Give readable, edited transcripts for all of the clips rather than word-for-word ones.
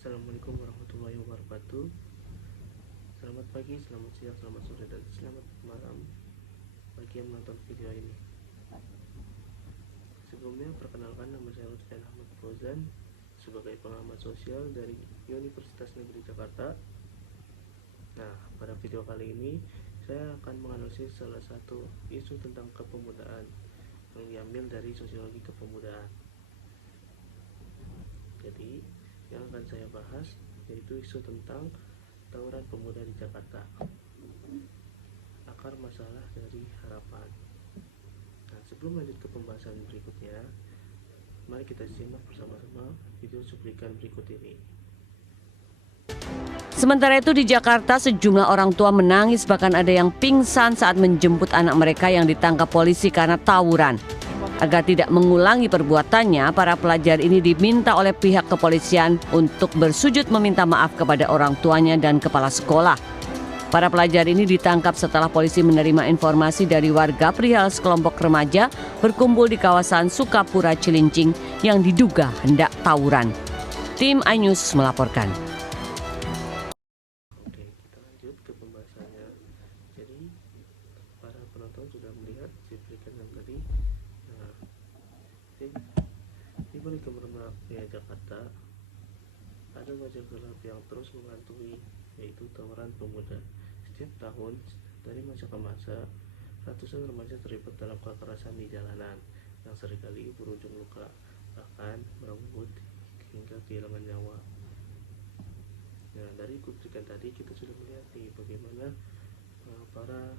Assalamualaikum warahmatullahi wabarakatuh. Selamat pagi, selamat siang, selamat sore, dan selamat malam bagi yang menonton video ini. Sebelumnya, perkenalkan, nama saya Lutfian Ahmad Fauzan sebagai pengamat sosial dari Universitas Negeri Jakarta. Nah, pada video kali ini saya akan menganalisis salah satu isu tentang kepemudaan yang diambil dari sosiologi kepemudaan. Jadi, yang akan saya bahas yaitu isu tentang tawuran pemuda di Jakarta, akar masalah dari harapan. Nah, sebelum lanjut ke pembahasan berikutnya, mari kita simak bersama-sama video cuplikan berikut ini. Sementara itu di Jakarta, sejumlah orang tua menangis, bahkan ada yang pingsan saat menjemput anak mereka yang ditangkap polisi karena tawuran. Agar tidak mengulangi perbuatannya, para pelajar ini diminta oleh pihak kepolisian untuk bersujud meminta maaf kepada orang tuanya dan kepala sekolah. Para pelajar ini ditangkap setelah polisi menerima informasi dari warga perihal sekelompok remaja berkumpul di kawasan Sukapura, Cilincing yang diduga hendak tawuran. Tim iNews melaporkan. Oke, kita lanjut ke pembahasannya. Jadi, para penonton sudah melihat cuplikan yang tadi. Nah, di balik gemerlapnya Jakarta, ada wajah gelap yang terus menghantui, yaitu tawuran pemuda. Setiap tahun, dari masa ke masa, ratusan remaja terlibat dalam kekerasan di jalanan yang seringkali berujung luka, bahkan merenggut hingga kehilangan nyawa. Nah, dari cuplikan tadi kita sudah melihat nih bagaimana para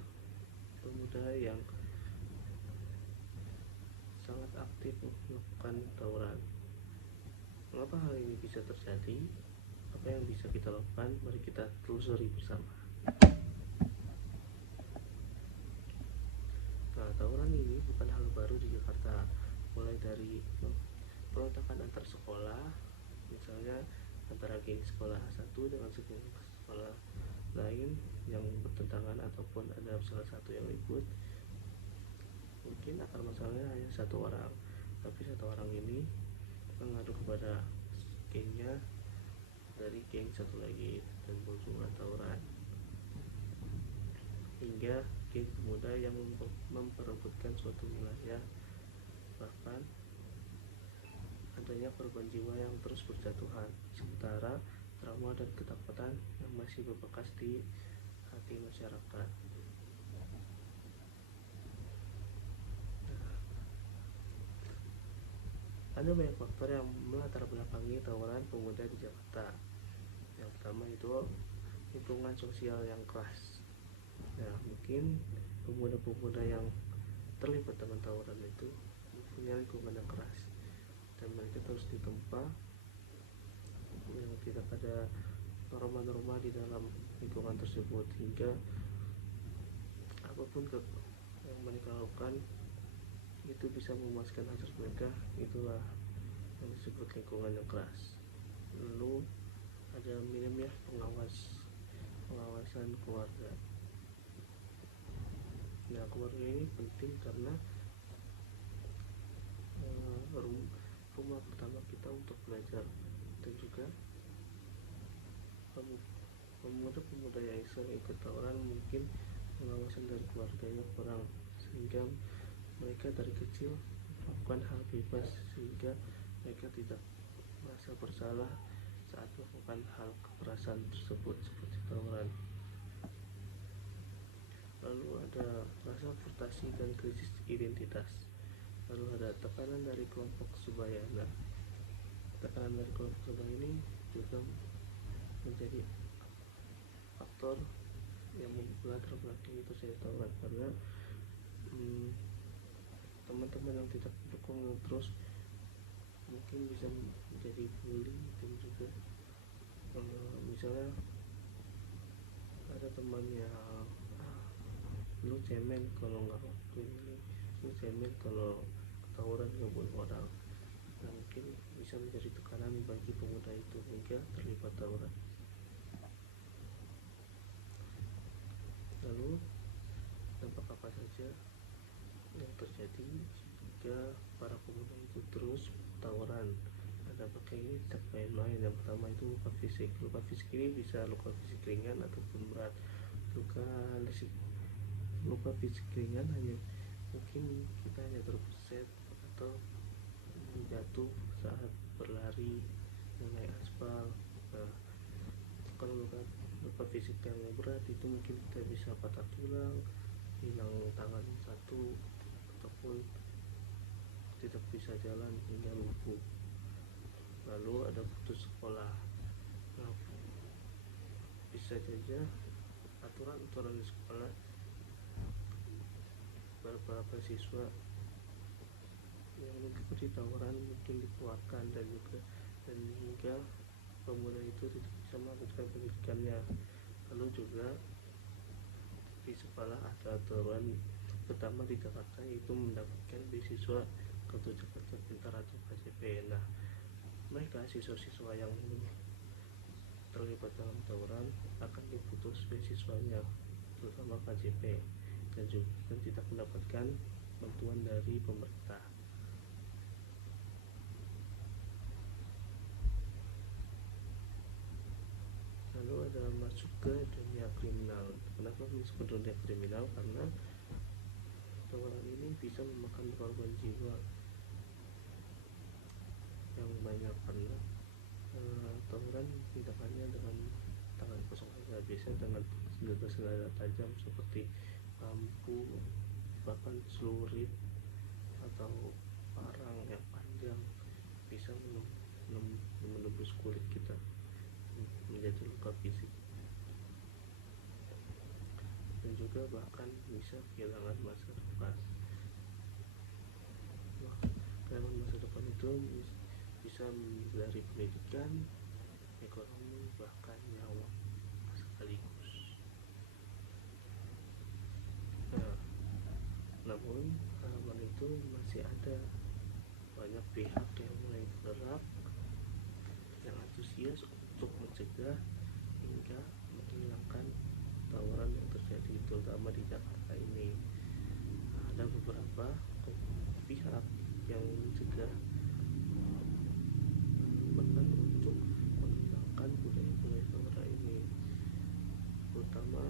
pemuda yang sangat aktif melakukan tawuran. Mengapa hal ini bisa terjadi? Apa yang bisa kita lakukan? Mari kita telusuri bersama. Nah, tawuran ini bukan hal baru di Jakarta. Mulai dari perontakan antar sekolah, misalnya antara geng sekolah satu dengan sekolah lain yang bertentangan, ataupun ada salah satu yang ikut. Mungkin akar masalahnya hanya satu orang, tapi satu orang ini mengadu kepada gengnya dari geng satu lagi dan berujung tawuran, hingga geng pemuda yang memperebutkan suatu wilayah. Bahkan adanya korban jiwa yang terus berjatuhan, sementara trauma dan ketakutan yang masih berbekas di hati masyarakat. Ada banyak faktor yang melatar belakangi tawuran pemuda di Jakarta. Yang pertama itu lingkungan sosial yang keras. Nah, mungkin pemuda-pemuda yang terlibat dengan tawuran itu punya lingkungan yang keras, dan mereka terus ditempa yang tidak ada norma-norma di dalam lingkungan tersebut, hingga apapun yang mereka lakukan itu bisa memuaskan hasrat mereka. Itulah yang disebut lingkungan yang keras. Lalu ada minimnya pengawasan keluarga. Nah, keluarga ini penting karena rumah pertama kita untuk belajar, dan juga pemuda-pemuda yang sering ikut tawuran mungkin pengawasan dari keluarganya kurang, sehingga mereka dari kecil melakukan hal bebas, sehingga mereka tidak merasa bersalah saat melakukan hal kekerasan tersebut seperti tawuran. Lalu ada rasa frustasi dan krisis identitas. Lalu ada tekanan dari kelompok Subayana. Tekanan dari kelompok Subayana ini juga menjadi faktor yang melatar belakangi terjadi tawuran, karena teman-teman yang tidak mendukung terus mungkin bisa menjadi bully, dan juga misalnya ada teman yang lu cemen kalau nggak lakuin ini, lu cemen kalau tawuran nggak bunuh orang. Nah, mungkin bisa menjadi tekanan bagi pemuda itu hingga terlibat tawuran. Lalu dampak apa saja yang terjadi jika para pemuda itu terus tawuran? Ada dampaknya ini tidak main-main. Yang pertama itu luka fisik. Luka fisik ini bisa luka fisik ringan ataupun berat. Luka fisik ringan hanya mungkin kita hanya terpleset atau jatuh saat berlari naik aspal. Nah, kalau luka fisik yang berat itu mungkin kita bisa patah tulang, hilang tangan satu, ataupun tidak bisa jalan hingga lumpuh. Lalu ada putus sekolah. Nah, bisa saja aturan di sekolah beberapa siswa yang mengikuti tawuran mungkin dikeluarkan dan hingga pemuda itu tidak bisa melanjutkan pendidikannya. Lalu juga di sekolah ada aturan pertama di Jakarta, yaitu mendapatkan beasiswa Kartu Jakarta Pintar atau KJP. Nah, mereka siswa-siswa yang terlibat dalam tawuran akan diputus beasiswanya, terutama KJP, dan tidak mendapatkan bantuan dari pemerintah. Lalu ada masuk ke dunia kriminal. Kenapa masuk ke dunia kriminal? Karena tawuran ini bisa memakan korban jiwa yang banyak, karena tawuran tidak hanya dengan tangan kosong saja, biasanya dengan senjata tajam seperti lampu, bahkan celurit atau parang yang panjang bisa menembus kulit kita menjadi luka fisik, dan juga bahkan bisa kehilangan masa depan. Kehilangan masa depan itu bisa dari pendidikan, ekonomi, bahkan nyawa sekaligus. Nah, namun harapan itu masih ada banyak pihak yang mulai bergerak, yang antusias untuk mencegah hingga menghilangkan tawuran yang terjadi terutama di Jakarta ini. Ada beberapa pihak yang mencegah bahkan untuk menghilangkan budaya-budaya tawuran ini, terutama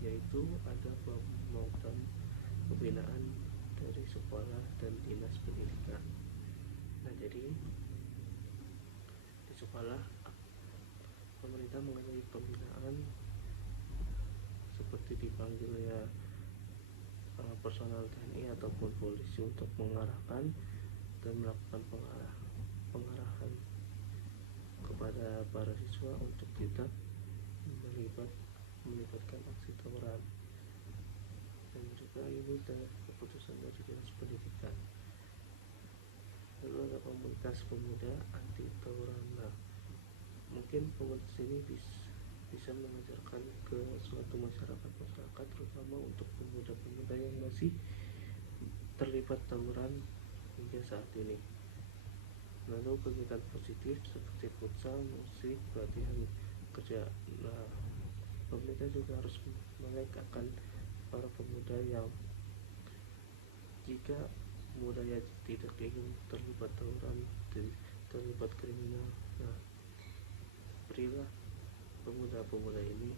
yaitu ada program pembinaan dari sekolah dan dinas pendidikan. Nah, jadi di sekolah pemerintah mengenai pembinaan seperti dipanggil ya personal TNI ataupun polisi untuk mengarahkan dan melakukan pengarahan kepada para siswa untuk tidak melibatkan aksi tawuran. Dan juga ini keputusan dari dinas pendidikan. Lalu ada komunitas pemuda anti tawuran. Nah, mungkin komunitas ini bisa mengajarkan ke suatu masyarakat terutama untuk pemuda-pemuda yang masih terlibat tawuran hingga saat ini. Lalu kegiatan positif seperti futsal, musik, pelatihan kerja. Nah, pemerintah juga harus mengekakkan para pemuda yang jika pemudanya tidak ingin terlibat tawuran, terlibat kriminal. Nah, berilah pemuda-pemuda ini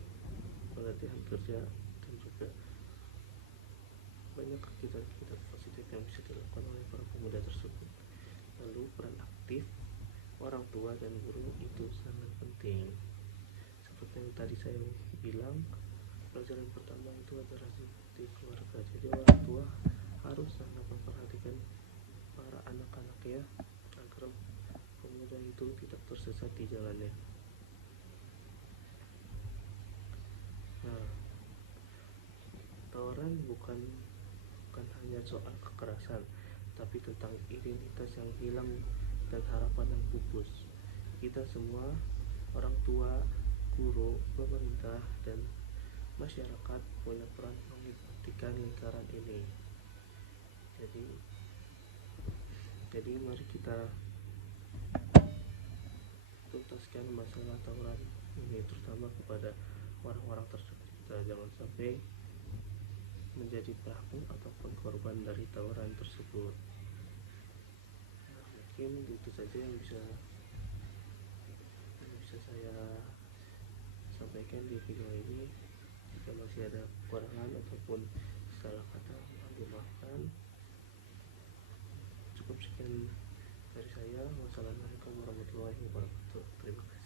pelatihan kerja dan juga banyak kegiatan-kegiatan positif yang bisa dilakukan oleh para pemuda tersebut. Lalu peran aktif orang tua dan guru itu sangat penting. Seperti yang tadi saya bilang, pelajaran pertama itu adalah di keluarga. Jadi orang tua harus sangat memperhatikan para anak-anaknya agar pemuda itu tidak tersesat di jalannya. Nah, tawuran bukan hanya soal kekerasan, tapi tentang identitas yang hilang dan harapan yang pupus. Kita semua, orang tua, guru, pemerintah, dan masyarakat punya peran menghentikan lingkaran ini. Jadi mari kita tuntaskan masalah tawuran ini, terutama kepada orang-orang terdekat kita. Jangan sampai menjadi pelaku ataupun korban dari tawuran tersebut. Nah, mungkin itu saja yang bisa sampaikan di video ini. Jika masih ada kekurangan ataupun salah kata, mohon dimaafkan. Cukup sekian dari saya. Wassalamualaikum warahmatullahi wabarakatuh. Terima kasih.